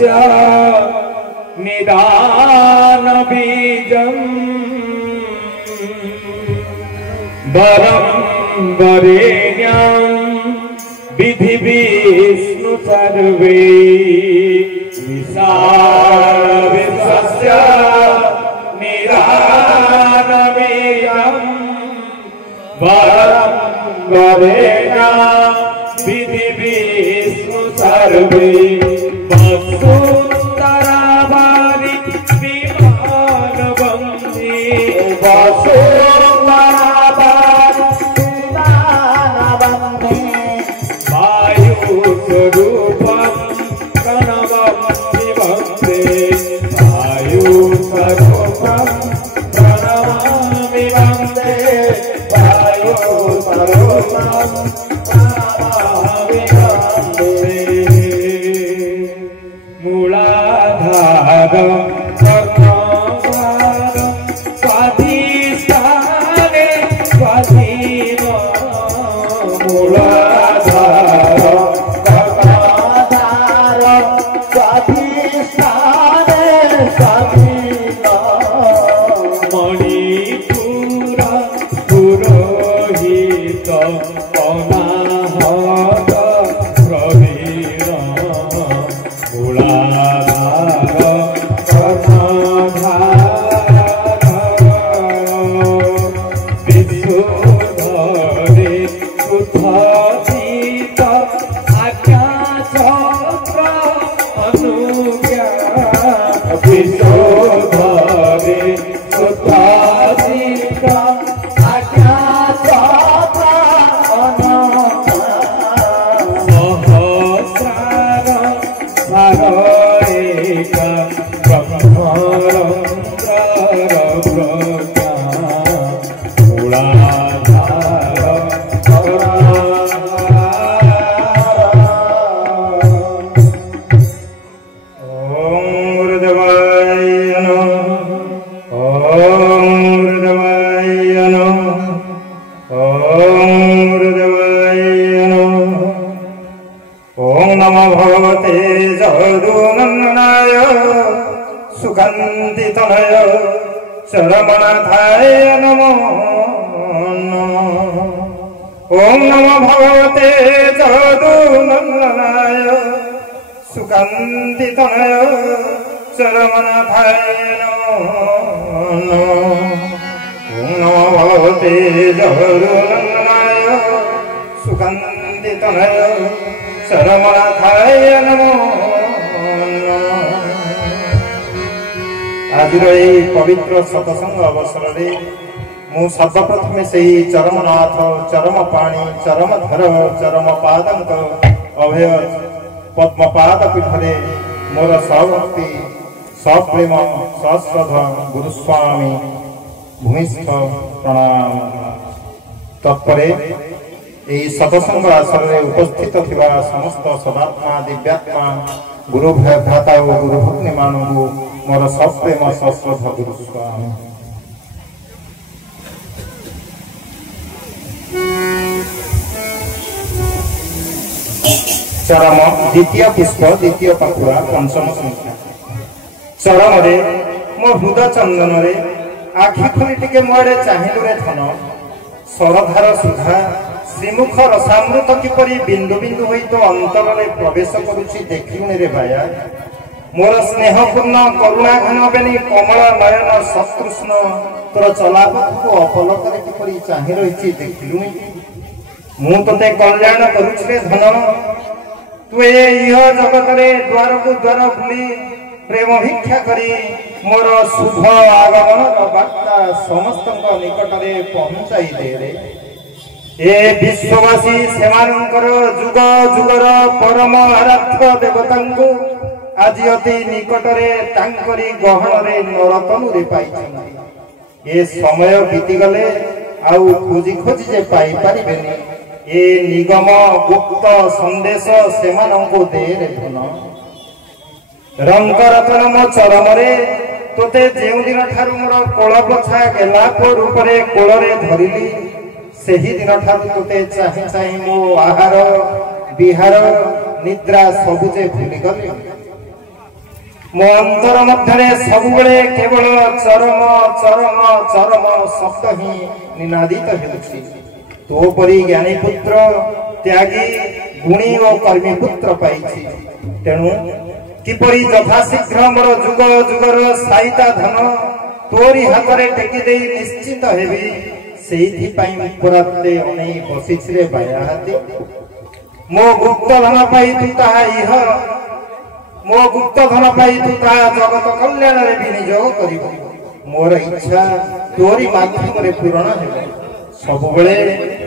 विश्वस्य निदान बीजम् वरं वरेण्यं विधि विष्णु सर्वे विशाल विश्वस्य निदान बीजम् वरं वरेण्यं विधि विष्णु सर्वे वसुंधरावरी विमान वंदे वसुंधरावरी विमान वंदे वायु स्वरूपं प्रणवं वंदे वायु स्वरूपं प्रणमामि वंदे वायु स्वरूपं प्रणमामि वंदे मूलाधारं कर्णाधारं स्वाधिष्ठाने स्वाधीनो मूलाधारं कर्णाधारं स्वाधिष्ठाने स्वाधीनो मणिपुर पुरोहित अनाहत प्रवीण मूलाधार कर्णाधार विशुद्धरे शुद्धचित्त आज्ञा चक्र अनुज्ञा विशुद्धरे शुद्धचित्त आज्ञा चक्र अनुज्ञा सहस्रार सारैका ब्रह्मरन्ध्र प्रज्ञा मूलाधार ओम गुरुदेवाय नमः ओम गुरुदेवाय नमः ओम गुरुदेवाय नमः ओम नमो भगवते जगदुनन्दनाय सुगन्धितनय चरमनाथाय नमो नमः ओम नमो भगवते जगदुनन्दनाय सुगन्धितनय चरमनाथाय नमो नमः ओम नमो भगवते जगदुनन्दनाय सुगन्धितनय चरमनाथाय नमो नमः आज पवित्र सत्संग अवसर में मु सर्वप्रथम से चरमनाथ चरम पाणी चरमधर चरम पादंक अभय पद्मपाद पीठरे मोर सहभक्ति सप्रेम सश्रद्ध गुरुस्वामी भूमिस्थ प्रणाम तत्परे यही सत्संग आसन में उपस्थित थिबा समस्त सदात्मा दिव्यात्मा गुरु भ्राता और गुरु भक्ति मानू मोर सप्रेम सश्रद्ध गुरुस्वामी चरम द्वितीय पुष्प द्वितीय पाखुरा पंचम संख्या चरम रे मो हृदय चंदन रे आखि खुली टिके मोड़े चाहिलु रे धन सरधार सुधा श्रीमुख रसामृत किपरि बिंदु बिंदु होई तो अंतर रे प्रवेश करुछि देखिउनि रे बाया मोर स्नेहपूर्ण करुणा घन बेनी कमल नयन सत्कृष्ण तोर चलापथ को अपलक रे किपरि चाहि रहिछि देखिलुनि मु तते कल्याण करुछि रे धन तु इह जगत रे द्वार को द्वार बुली प्रेम भिक्षा करी मोर शुभ आगमन वार्ता समस्त निकट रे पहुंचाई दे रे ए विश्ववासी सेमानकर जुग जुगर परम आराध्य देवतांको आज अति निकट रे तांकरी गहन रे नरतनु रे पाइछन ए समय बीती गले आउ खोजी खोजी जे पाई परिबेनी ए निगम गुप्त संदेश सेमानंको दे रे धन रंगरतन मो चरम रे तोते जेउ दिन ठारु मोर कोळ पोछा गेलाप रूप रे कोळ रे धरिली सेही दिन ठारु तोते चाहि चाहि मो आहार विहार निद्रा सबुजे भूली गले मो अंतर मध्य सबुबले केवल चरम चरम चरम शब्द ही निनादित हेउछि। तो परी ज्ञानी पुत्र त्यागी गुणी और कर्मी पुत्र पाइछि। तेणु किपरि यथाशीघ्र मोर जुग जुगर साइता धन तोरी हाथ रे टेकी देई निश्चित हेबी सेइथि पई पुराते अनै बसिछरे बाया हाथी। मो गुप्त धन पाई तू ताहा इह मो गुप्त धन पाई तू ताहा जगत कल्याण रे विनियोग करिबो। मोर इच्छा तोरी माध्यम रे पूर्ण हेबो। सब बेले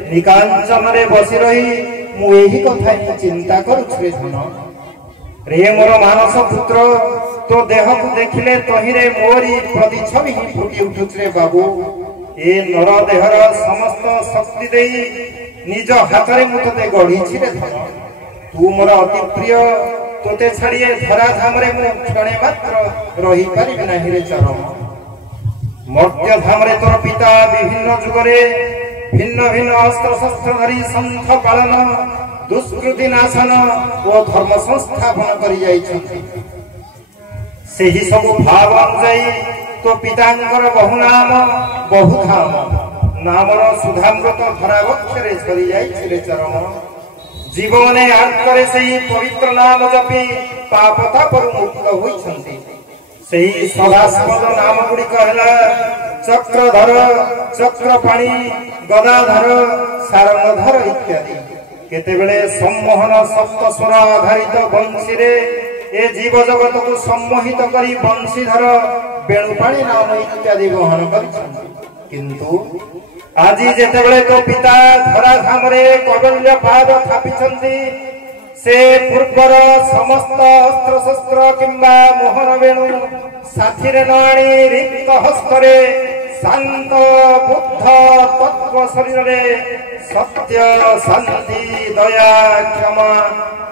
निकांचन रे बसी रही मु एही कथा ही चिंता करूछि रे धन। रे मोर मानस पुत्र तो देह को देखिले तहिरे मोरी प्रतिछवि ही फुटी उठुछ रे बाबू। ए नर देहर समस्त शक्ति देई निज हाथ रे मु तते गढ़ीछि रे धन। तू मोर अति प्रिय तोते छाड़िए धरा धाम रे मु क्षणे मात्र रही परिबि नाही रे चरम। मर्त्य धाम रे तोर पिता विभिन्न जुगरे भिन्न भिन्न अस्त्र शस्त्र धरी संथ पालन दुष्कृति नाशन और धर्म संस्थापन करि जाइछन्ति। सेही सब भाव अनुଯାयी तो पितांकर बहु नाम बहु धाम नामर सुधामृत धरावक्षरे छरी जाइछि रे चरम। जीवने आत्मरे सेही पवित्र नाम जपी पापतापरु मुक्त होइछन्ति। सेही सदास्पद नाम गुड़िक हैला चक्रधर चक्रपाणी गदाधर सारंगधर इत्यादि। केतेबेले सम्मोहन सप्तस्वर आधारित बंशी रे ए जीव जगत को सम्मोहित करी बंशीधर बेणुपाणी नाम इत्यादि ग्रहण करिछन्ति। किंतु आजी जेतेबेले तो पिता धरा धाम रे कबल्य पाद थापिछन्ति से पूर्वर समस्त अस्त्र शस्त्र किंबा मोहन वेणु साथीरे नाणी रिक्त हस्तरे शांत बुद्ध तत्व शरीर रे सत्य शांति दया क्षमा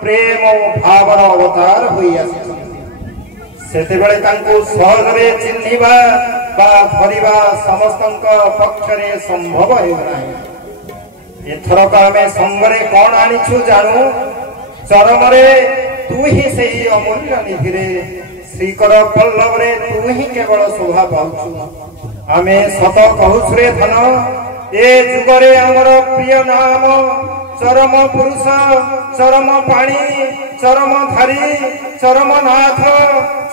प्रेम भावर अवतार होई आसिछन्ति। सेतेबेले तांको सहजरे चिन्हिबा बा धरिबा समस्तंक पक्षरे संभव हेउ नाही। एथरक आमे संगरे कोन आनिछु जानु। चरमरे तू ही सेही अमूल्य निधि रे श्रीकर पल्लव रे तू ही केवल शोभा पाउछु। आमे सत कहूछु रे धन ए जुगरे हमर प्रिय नाम चरम पुरुष चरम पाणी चरम धारी चरम नाथ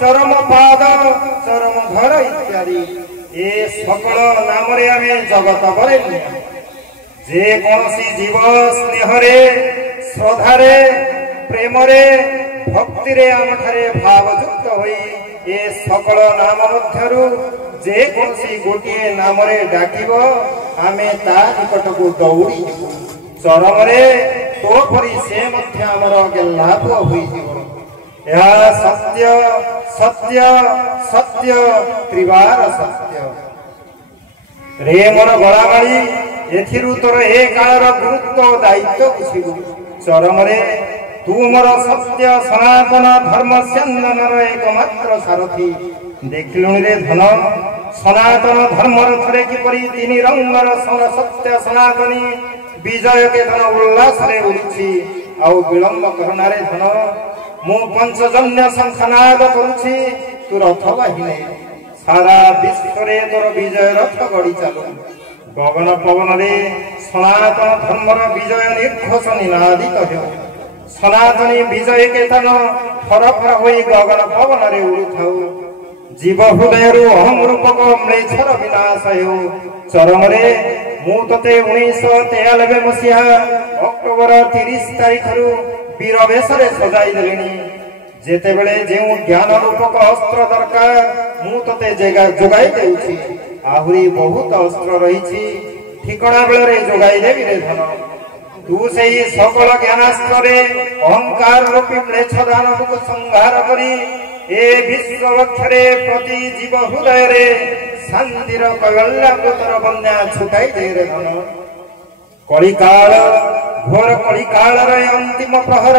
चरम पाद चरम धर इत्यादि ए सकल नाम रे आमे जगत बरेण्य। जे कोनसी जीव स्नेह रे श्रद्धा रे प्रेम रे भक्ति रे आमठारे भावयुक्त होई ए सकल नाम मध्यरु जे कोनसी गोटिए नाम रे डाकिबो आमे ता निकट को दौड़ी चरम रे तो परी से मध्य हमर गेल्लाभ होई जीवो। यह सत्य सत्य सत्य त्रिवार सत्य। रे मोर गलामाली एथिरु तोर ए कालर गुरुत्व दायित्व बुझिबु। चरम रे तू मोर सत्य सनातन धर्म स्यंदनर एकमात्र सारथी। देखिलुणी रे धन सनातन धर्म रथरे किपरि तीन रंगर सत्य सनातनी विजय के धन उल्लास रे उड़ुछि। आउ विलंब करना रे धन मु पंचजन्य शंखनाद करुछि। तू रथ बाहिने सारा विश्व रे तोर विजय रथ गड़ी चालू। गगन पवन रे सनातन धर्मर विजय निर्घोष निनादित हेउ। सनातनी विजय के तन फर फर होई गगन पवन रे उड़ुथाउ। जीव हृदय अहम रूपक म्लेच्छर विनाश हेउ। चरम रे मु तते 1993 मसीहा अक्टोबर 30 तारिख रु वीर वेश रे सजाई देलिनी। जेतेबेले जेउ ज्ञान रूपक अस्त्र दरकार मु तते जोगाई देउछि। आहुरी बहुत अस्त्र रहिछि ठिकणा बेले रे जोगाई देबि रे धन। तू सेही सकल ज्ञानास्त्र रे अहंकार रूपी म्लेच्छ दानव को संहार करी ए विश्व अक्षरे प्रति जीव हृदय रे शांतिर कैवल्यामृतर बन्या छुटाई दे रे धन। कलिकाल घोर कलिकाल रे अंतिम प्रहर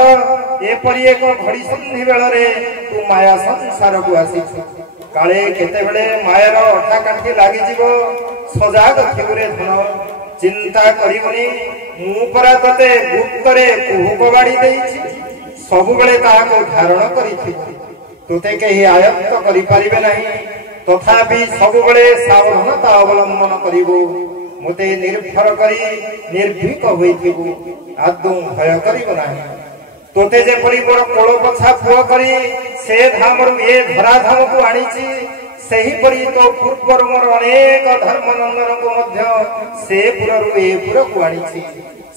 एपरि एक घड़ी संधि बेल रे तू माया संसार को आसीछु। काले केतेबेले मायर अठा काठी लागि जीवो सजाग थिबु रे धन। चिंता करिबनी मु परा तते गुप्त रे कुहुक बाड़ी देइछि। सब बेले ताको धारण करिछि। तुते कहीं आयत्त करि परिबे नाही तथापि सबुबले सावधानता अवलंबन करिबो मुते निर्भर करी निर्भीक होइथिबो आदौ भय करिबो नाही तोते जे परि मोर कोळ पछा पुआ करी से धामरु ए धरा धाम को आनिछि सही परि तो पूर्वर मोर अनेक धर्म नंदन को मध्य से पुररु ए पुर को आनिछि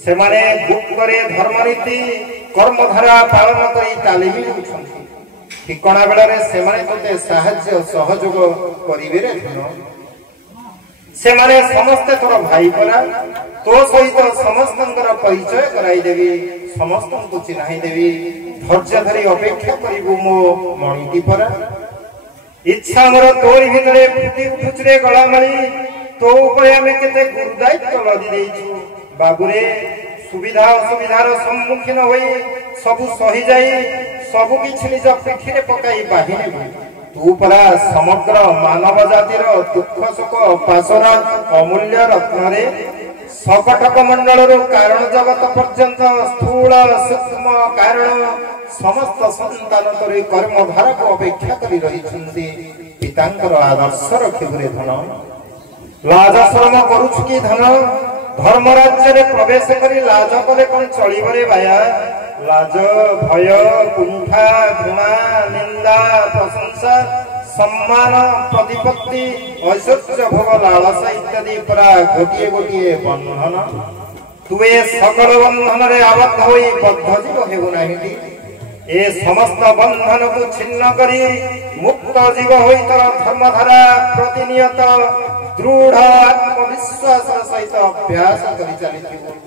से माने गुप्तरे धर्म रीति कर्मधारा पालन करी तालिम उठନ୍ତି ठिकणा बेलारे से माने तोते साहाय्य सहयोग करिवे रे धन से माने समस्त तोर भाई परा तो सहित समस्तंकर परिचय कराई देवी समस्त को चिन्हाई देवी धैर्य धरी अपेक्षा करिबु मो मणिटी परा इच्छा मोर तोरी भितरे फुटी उठुचरे गला मारी तो उपरे हमें केते गुरु दायित्व लदी देइछु बाबुरे सुविधा असुविधार सम्मुखीन होई सबु सही जाई सबु किछि निज पिठिरे पकाई बाहिने तू परा समग्र मानव जातिर दुख सुख पासरा अमूल्य रत्नरे सकटक मंडल कारण जगत पर्यंत स्थूल सूक्ष्म कारण समस्त संतान तरी कर्मधारा को अपेक्षा करी रही पितांकर आदर्श रखिबुरे धन लाज शरम करुछु कि धन धर्म राज्य रे प्रवेश करी लाज कले कोन चलिबरे बाया लाज भय कुंठा घृणा निंदा प्रशंसा सम्मान प्रतिपत्ति ऐश्वर्य भोग लालसा इत्यादि परा गोटिए गोटिए बंधन तुए सकल बंधन रे आबद्ध होई बद्ध जीव हेबु नाही ए समस्त बंधन को छिन्न करी मुक्त जीव होई तर धर्मधारा प्रतिनियत दृढ़ आत्मविश्वास सहित अभ्यास करी चलिथिबो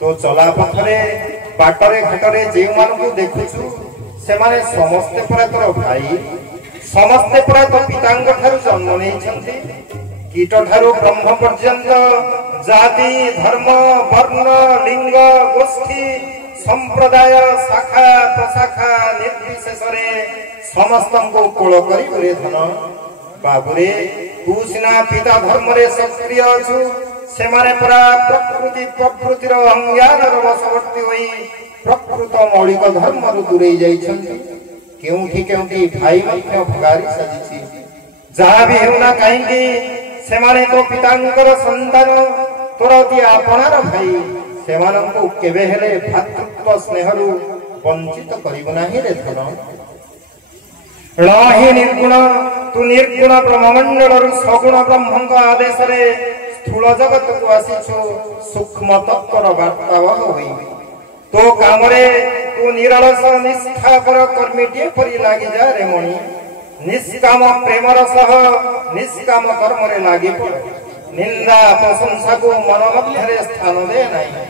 तो चला पथरे बाटरे घाटरे जे मान को देखुछु से माने समस्त परा तोर भाई समस्ते परा तो पितांग ठारू जन्म नेइछन्ति कीट ठारू ब्रह्म पर्यंत जाति धर्म वर्ण लिंग गोष्ठी संप्रदाय शाखा प्रशाखा निर्विशेषरे समस्तंको कोळ करी रे धन बाबुरे तू सिना पिता धर्म रे सक्रिय अछु से माने परा प्रकृति प्रकृतिर अंग्यार वशवर्ती होई प्रकृत मौलिक धर्म रु दूरे जाइछन्ति केउठी केउठी भाई मध्य भगारी सजिछि जहा भी हेउना काहेकि से माने तो पितांकर संतान तोरती आपनार भाई सेमानंकु केबे हेले भातृत्व स्नेहरु वंचित करिबो नाही रे धन रहि निर्गुण तू निर्गुण ब्रह्ममंडलरु सगुण ब्रह्मंक आदेश रे स्थूल जगत को आसीछु सूक्ष्म तत्वर वार्तावह होई तो कामरे तू निरलस निष्ठापर कर्मीटिए परि लागि जा रे मणि निष्काम प्रेमर सह निष्काम कर्म रे लागि पड़ निंदा प्रशंसा को मन मध्यरे स्थान दे नाही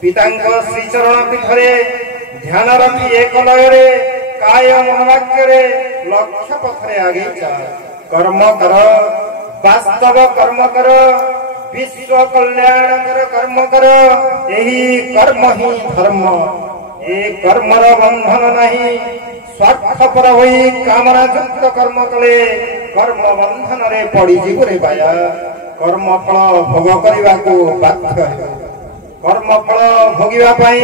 पितांक श्री चरण पीठरे ध्यान रखी एक लयरे काय मनवाक्य रे लक्ष्य पथरे आगे जा कर्म कर वास्तव कर्म कर विश्व कल्याण कर कर्म कर यही कर्म ही धर्म ए कर्मर बंधन नहीं स्वार्थपर होई कामना युक्त कर्म कले कर्म बंधन रे पड़ी जीव रे बाया कर्म फल भोग करने को बाध्य है कर्म फल भोगिबा पई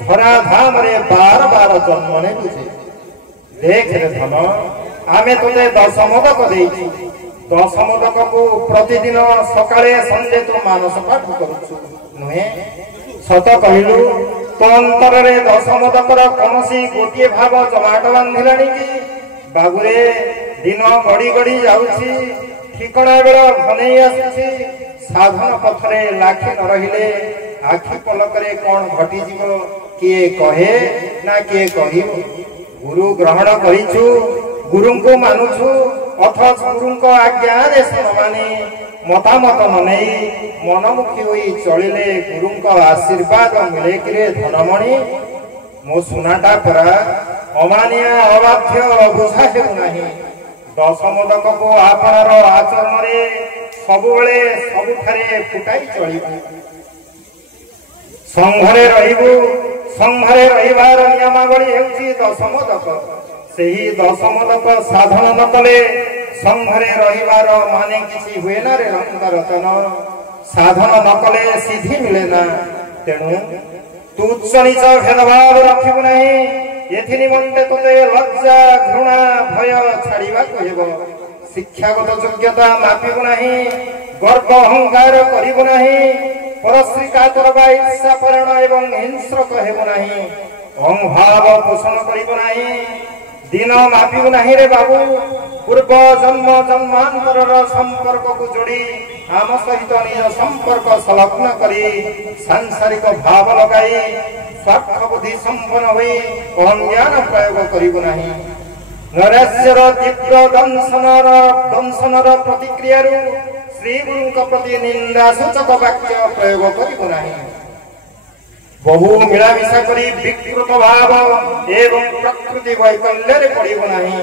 धरा धाम रे बार बार जन्म ने बुझे देख रे धन आमे तोते दशमोदक देइछि दशमोदक को प्रतिदिन सकाळे संजे तो मानस पाठ करूछु नुहे सत कहिलु तो अंतर रे दशमोदकर कोनसी गोटिए भाव जमाट बांधिलानी कि बाबुरे दिन गड़ी गड़ी जाउछि ठिकणा बेला घनेई आसुछि साधन पथरे लाखि न रहिले आखि पलकरे कोन घटी जीव किए कहे ना किए कहिबो गुरु ग्रहण करिछु गुरु को मानुछु अथच गुरु को आज्ञा देश न माने मतामत न नहीं मनमुखी होई चलिले गुरु को आशीर्वाद मिले कि धनमणि मो सुनाटा परा अमानिया अबाध्य बुझा हेउ नाही दशमोदक को आपनार आचरण रे सबुबले सबुठारे फुटाई चलिबु संघरे रहिबु संघरे रहिबार नियमावली हेउछि दशमोदक सेही दशमोदक साधन न कले संघरे रहिबार माने किछि हुए ना रे रतन साधन न कले सिद्धि मिले ना तेणु तू उच्च नीच भेदभाव रखिबु नहीं एथि निमंते तोते लज्जा घृणा भय छाड़िबाकु हेबो शिक्षागत योग्यता मापिबु नाही गर्व अहंकार करिबु नाही परश्री कातर बा ईर्षा परायण एवं हिंस्रक हेबु नाही अहंभाव पोषण करिबु नाही दिन मापिबु नाही रे बाबू पूर्व जन्म जन्मांतर संपर्क को जोड़ी आम सहित निज संपर्क संलग्न करी सांसारिक भाव लगाई स्वार्थ बुद्धि संपन्न हुई अहम ज्ञान प्रयोग करिबु नाही नरेश्वर तीव्र दंशनर प्रतिक्रिया श्री गुरु प्रति निंदा सूचक वाक्य प्रयोग करिबु नाही बहु मिलामिशा करी विकृत भाव एवं प्रकृति वैकल्य पड़िबु नाही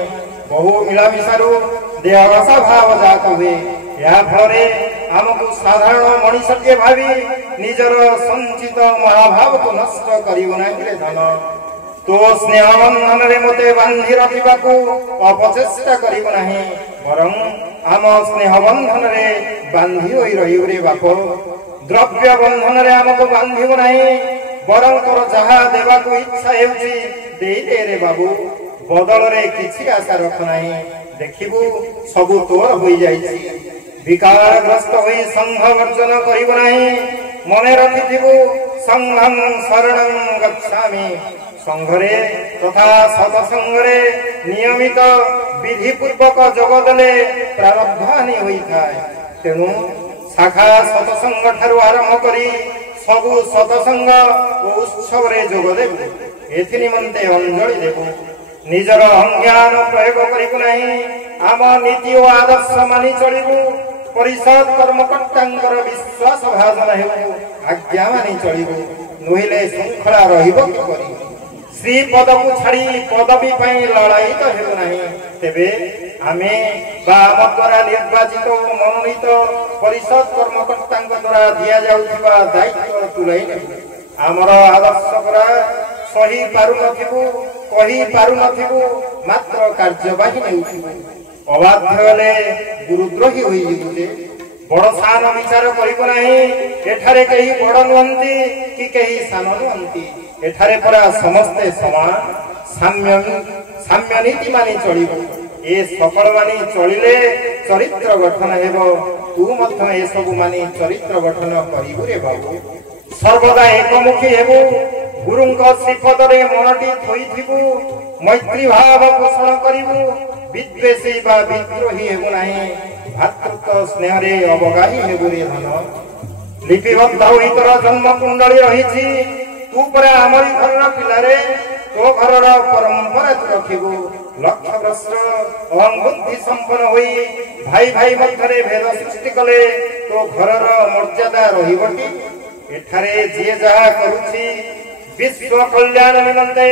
बहु मिलामिशारू देहवासा भाव जात हुए या फल आमको साधारण मनीषीय भावी निजर संचित महाभाव को नष्ट करिबु नाही रे धन तो स्नेह बंधन रे मते बांधी रखिबाकू अपचेष्टा करिबु नाही बरं आम स्नेह बंधन रे बांधी होई रहिबु रे बाप द्रव्य बंधन रे आमको बांधिबु नाही बरं तोर जहा देबाकू इच्छा हेउची देई दे रे बाबू बदल रे किछि आशा रख नाही देखिबू सबु तोर होई जाईछि विकारग्रस्त होई संघ वर्जन करिबु नाही मने रखिथिबू संघं शरणं गच्छामि संघरे तथा सत्संगरे नियमित विधि पूर्वक जोगदेले प्रारब्धानि होई थाए तेनु शाखा सत्संग ठारु आरंभ करी सबु सत्संग ओ उत्सव रे जोग देबु एथि निमंते अंजलि देबु निजर अज्ञान प्रयोग करिबु नाही आम नीति और आदर्श मानि चलिबु परिषद कर्मकर्तांकर विश्वास भाजन हेबु आज्ञा मानि चलिबु नहिले शृंखला रहिबो कि करी श्री पद को छाड़ी पदवी पई लड़ाई तो हेबु नाही तेबे आमे बा आम द्वारा निर्वाचित मनोनीत परिषद कर्मकर्तांक द्वारा दिया जाउथिबा दायित्व तुलाई नेबु आमर आदर्श करा सही पारु नथिबु कही पारु नथिबु मात्र कार्यवाही नेउथिबु अबाध्य हेले गुरुद्रोही होई जिबु जे बड़ सान विचार करिबु नाही एठारे केही बड़ नुहंती कि केही सान नुहंती एठारे परा समस्ते समान साम्य नीति मानि चलिबु ए सकल मानि चलिले चरित्र गठन हेबो तू मध्य ए सब मानि चरित्र गठन करिबु रे बाबू सर्वदा एकमुखी हेबु गुरुंक श्रीपदरे मनटी थोइथिबु मैत्री भाव पोषण करिबु विद्वेषी बा विद्रोही हेबु नाही भातृत्व स्नेह रे अवगाही हेबु रे धन लिपिबद्ध होई तोर जन्म कुंडली रहिछि तू परा आमरी घरर पिलारे तो घरर परंपरा तू रखिबु लक्ष्य भ्रष्ट अहं बुद्धि संपन्न होई भाई भाई मध्यरे भेद सृष्टि कले तो घरर मर्यादा रहिबटी एठारे जे जहा करूछि विश्व कल्याण निमंते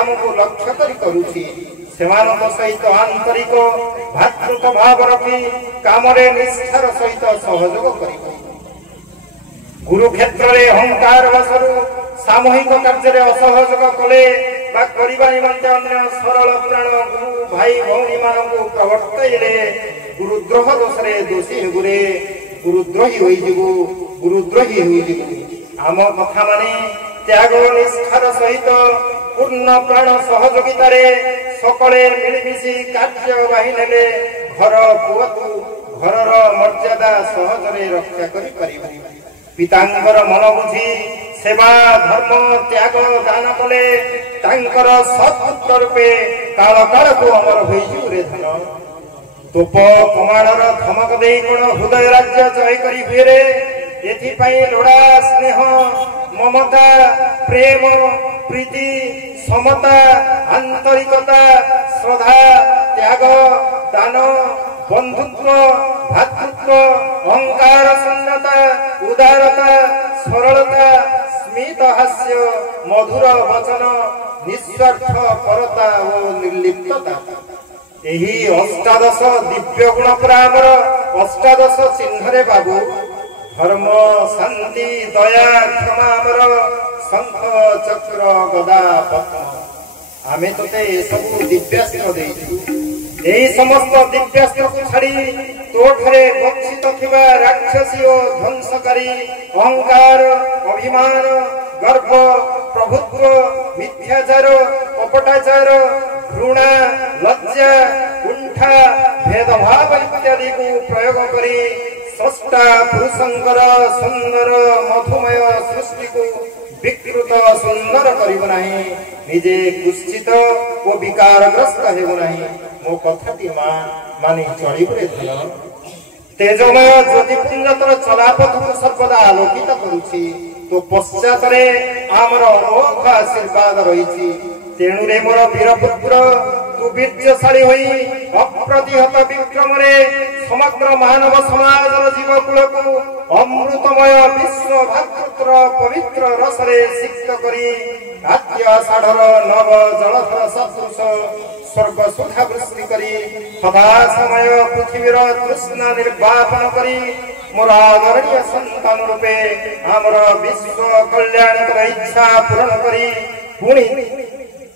आमको लक्ष्य करी करूछि सेमानक सहित आंतरिक भातृत्व भाव रखी कामरे निष्ठार सहित सहयोग करिबो गुरु क्षेत्र रे अहंकार वसरु सामूहिक कार्य रे असहयोग कले बा करिबा निमंते अन्य सरल पुराण गुरु भाई भौणी मानकु प्रवर्तैले गुरुद्रोह दोषरे दोषी हेबुरे गुरुद्रोही होई जिबु गुरुद्रोही होई जिबु आम कथा माने त्याग निष्ठार सहित पूर्ण प्राण सहयोगिता रे सकले मिलिमिशि कार्यवाही नेले घर पुअतु घरर मर्यादा सहजरे रक्षा करि परिबु पितांकर मन बुझी सेवा धर्म त्याग दान कले तांकर सत्पुत्र रूपे काल काल को अमर होई रे धन तोप कमाणर धमक देई कोन हृदय राज्य जय करी हुए एथि पई लोड़ा स्नेह ममता प्रेम प्रीति समता आंतरिकता श्रद्धा त्याग दान बंधुत्व भातृत्व अहंकार शून्यता उदारता सरलता स्मित हास्य मधुर वचन निस्वार्थ परता और निर्लिप्तता एही अष्टादश दिव्य गुण प्रामर अष्टादश चिन्ह रे बाबू धर्म शांति दया क्षमा आमर शंख चक्र गदा पद्म आमे तोते सब दिव्यास्त्र देइछु एही समस्त दिव्यास्त्र को छाड़ी तोठरे गच्छित थिबा राक्षसी ओ ध्वंसकारी अहंकार अभिमान गर्व प्रभुत्व मिथ्याचार कपटाचार घृणा लज्जा कुंठा भेदभाव इत्यादि को प्रयोग करी स्रष्टा पुरुषंकर सुंदर मधुमय सृष्टि को विकृत सुंदर करिब नाही निजे कुत्सित ओ विकारग्रस्त हेबो नाही मो कथाटी मानी चलिबरे धन तेजमय ज्योतिपुंजतर चलापथ को सर्वदा आलोकित करुछि तो पश्चात रे आमर अनोख आशीर्वाद रहिछि तेणु रे मोर वीरपुत्र तू वीर्यशाली होई अप्रतिहत विक्रम रे समग्र मानव समाज जीवकुल को अमृतमय विश्व भातृत्व पवित्र रस रे सिक्त करी आद्य आषाढ़र नव जलधर सदृश स्वर्ग सुधा वृष्टि करी सदा समय पृथ्वीर तृष्णा निर्वापन करी मोर आदरणीय संतान रूपे आमर विश्व कल्याण इच्छा पूरण करी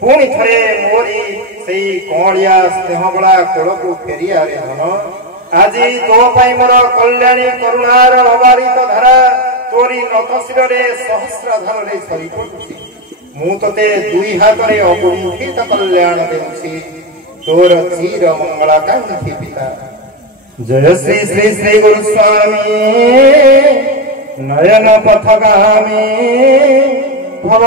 पुणी थरे मोरी से कौलिया स्नेहबला कोल को फेरिया रे धन आज तो पाई मोर कल्याणी करुणार अबारित धारा तोरी नतशिर रे सहस्र धार रे छरी पड़ुछि मु तते दुई हाथ रे अगुंठित कल्याण देउछि तोर चीर मंगलाकांक्षी पिता जय श्री श्री श्री गुरु स्वामी नयन पथगामी भव